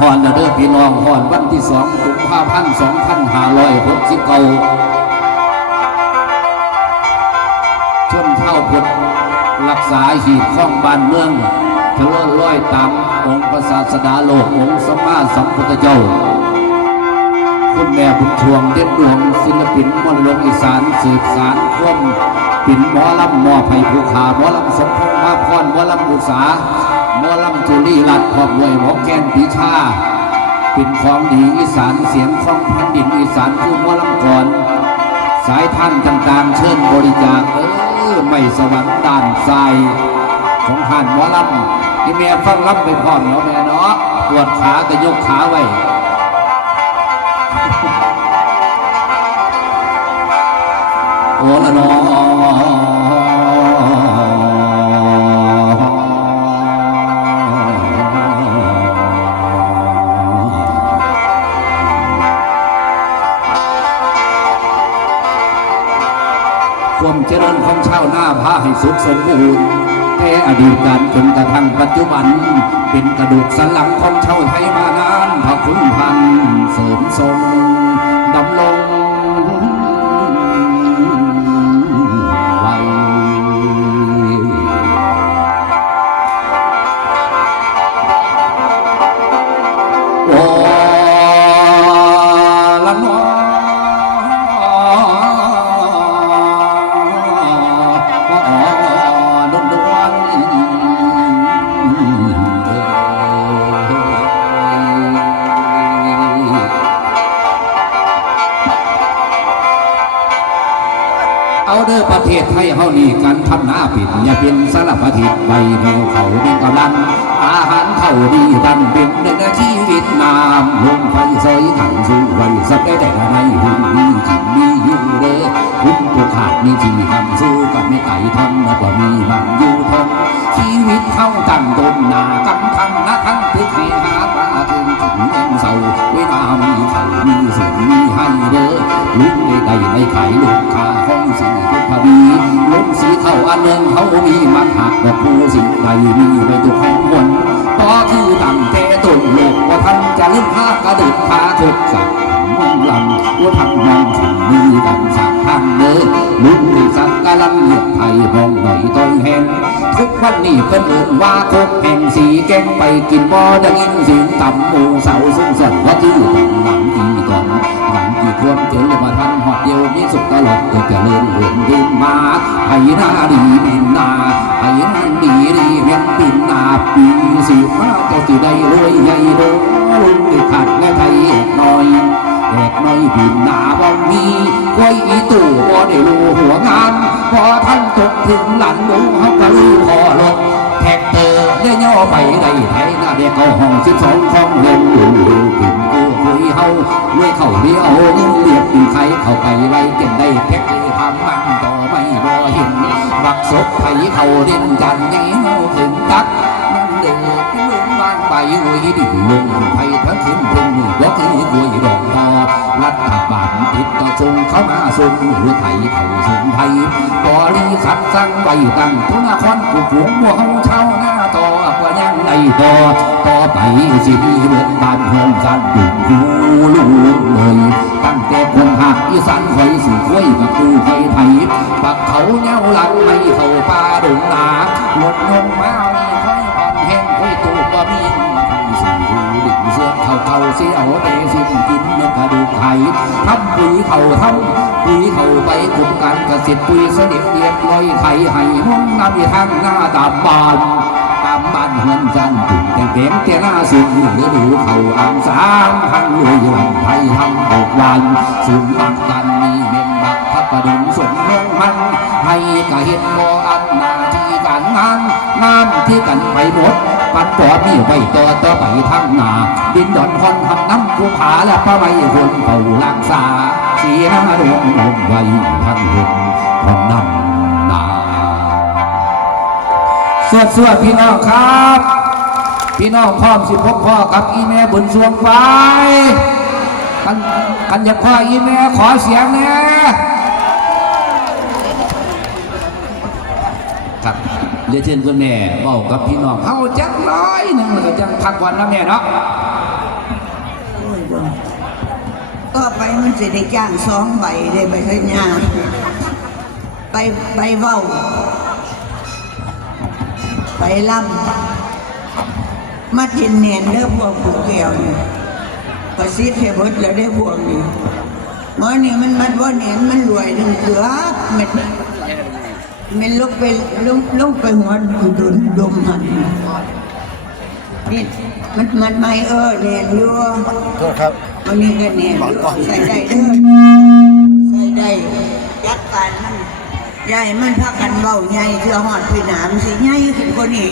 ฮอนเด้อพี่น้องฮอนวันที่2 กุมภาพันธ์ 2569ชนเผ่าพุทธรักษาหีบข้องบ้านเมืองเจริญร้อยตามองค์พระศาสดาโลกองค์สมมาสัมพุทธเจ้าคุณแม่บุญทวงเด็ดดวงศิลปินมรดกอีสานสืบสานควมปิ่นหมอลำมอไผ่ภูขาหมอลำสมพงษ์มาพรหมอลำบุษาหมอลำจุลีรัตน์ขอบด้วยหมอแก้นปีชาปิ่นของดีอีสานเสียงของแผ่นดินอีสานคือหมอลำก่อนสายท่านต่างๆเชิญบริจาคไม่สวรรค์ด้านทรายของห่านหมอลำที่แม่ฟังลำไปพร้อมเนาะแม่เนาะปวดขาก็ยกขาไว้โอ้ละน้อความเจริญของชาวนาพาให้สุขสมบูรณ์แต่อดีตการจนกระทั่งปัจจุบันเป็นกระดูกสันหลังของชาวไทยมานานพระคุณพันเสริมทรงดำรงไว้โอ้ละน้อเอาเด้อประเทศไทยเฮานี่การทำหน้าปิดอย่าเป็นสารพัดทิศใบแนวเขาดีกำลังอาหารเข้าดีดันเป็นหนึ่งชีวิตน้ำลมไฟซอยถังสู้ไว้สักได้แต่ในหุ่นมีจิตมีอยู่เด้อหุ่นตัวขาดมีที่ทำสู้กับไม่ไก่ทำแล้วก็มีมันอยู่ทนชีวิตเข้าตั้งต้นหน้ากำทำนะทั้งทุกทีหาปลาถึงเอ็มเศร้าเวลามีเขามีส่วนมีให้เด้อลุกในใดในไข่ลูกค้าห้องสีพอดีลมสีเท่าอันหนึ่งเขามีมัดหักกับผู้สิ่งใดมีไปทุกแห่งวนต่อคือตั้งแต่ต้นโลกว่าท่านจะลืมพากระดึกพาทุกสัตว์มุ่งลำว่าทำมองถึงมีดังสักทางเด้อลุกในสักกะลังเหยียบไทยมองหน่อยต้อยแห่งทุกวันนี้เป็นเอิญว่าคกแห่งสีแกงไปกินบ่อได้ยินเสียงต่ำหมูเสาสุ่งสั่นว่าที่อยู่หลังอีก่อนหลังที่ควรเจอมาทันหอดเดียวมีสุขตลอดก็จะเลื่อนเลื่อนดินมาให้หน้าดีบินนาให้นั่นดีดีเวียนบินนาปีสิมาจะสิได้รวยใหญ่โตลุงติดขัดและไทยน้อยแอกน้อยบินนาบ่มีไว้อีตู่บ่ได้รู้หัวงานพอท่านตกถึงหลังหนูเขาก็รู้พอรถแท็กเตอร์ได้ย่อไปได้ไทยหน้าเด็กเขาห้อง12ของเล่นดูขึ้นกูคุยเฮาด้วยเขาเดียวเงินเรียบปีไข่เข้าไปไล่เก็บได้แท็กเลยทำมันต่อไม่รอเห็นบักศพไผ่เขาเด่นจันไงเฮาถึงตักมันเดือดลุงบางใบหวยดิ่งลงไผ่ทั้งขึ้นเป็นมือว่าคือกวยดอกดอรัฐบาลติดต่อส่งเข้ามาส่งหรือไทยเขาส่งไทยบริษัทสั่งไว้ตั้งทุนครผู้ฝูงมัวเขาเช่าหน้าต่อว่ายังไงต่อไปสิมีเรื่องบ้านเมืองกันดุหูลูเลยตั้งแต่คนหักอีสานคอยสู่ควยกับกูคอยไทยปักเขาเงาหลังไม่เข้าป่าดงนาหลดลงมามีคอยอ่อนแห้งคอยตูบ่มีสู่หูดึงเสื้อเขาเสียวเตสิกินเนื้อกระดูกไข่ทำปุ๋ยเขาไปกลุ่มการเกษตรปุ๋ยเสด็จเรียบร้อยไข่ให้ห้องน้ำทางหน้าตาบานเฮือนจันตุ่มแต่เด็กแต่หน้าสุดเหลือดูเขาอ่างสามพันรวยวันไทยทำตกวันสูงบังกันมีเมมบักพักประดุมสมเมืองมันให้กะเห็นบ่อันนาที่การงานที่กันไปหมดปันปอดมีไว้ต่อไปทางหน้าดินดอนคนทำน้ำภูผาและพระใบคนเขาลักษาเสียดวงลงไว้ทั้งหมดคนนำนาสวดพี่น้องครับพี่น้องพร้อมสิพบพ่อกับอีแม่บุญสวงไปกันอยากพ่ออีแม่ขอเสียงแน่ครับเรียนเชิญคุณแม่บอกกับพี่น้องเฮาจักน้อยหนึ่งเลยจังพักวันนะแม่เนาะ ไปมันสิได้จ้าง2 ใบได้ไปเฮ็ดหยังไปเว้าไปล่ำมากินเนียนเด้อพวกผู้แก้วนี่ประสิทธิ์ให้เบิดแล้วได้พวกนี้หมอนี่มันบ่เนียนมันรวยนึงเกือบมันลุกไปหัวดมหันนี่มันไม่เนียนอยู่โทษครับวันนี้ก็เนียนใส่ได้เด้อใส่ได้จัดการมันใหญ่มันพากันเว้าใหญ่เทื่อฮอดพี่น้ำสิใหญ่ขึ้นกว่านี้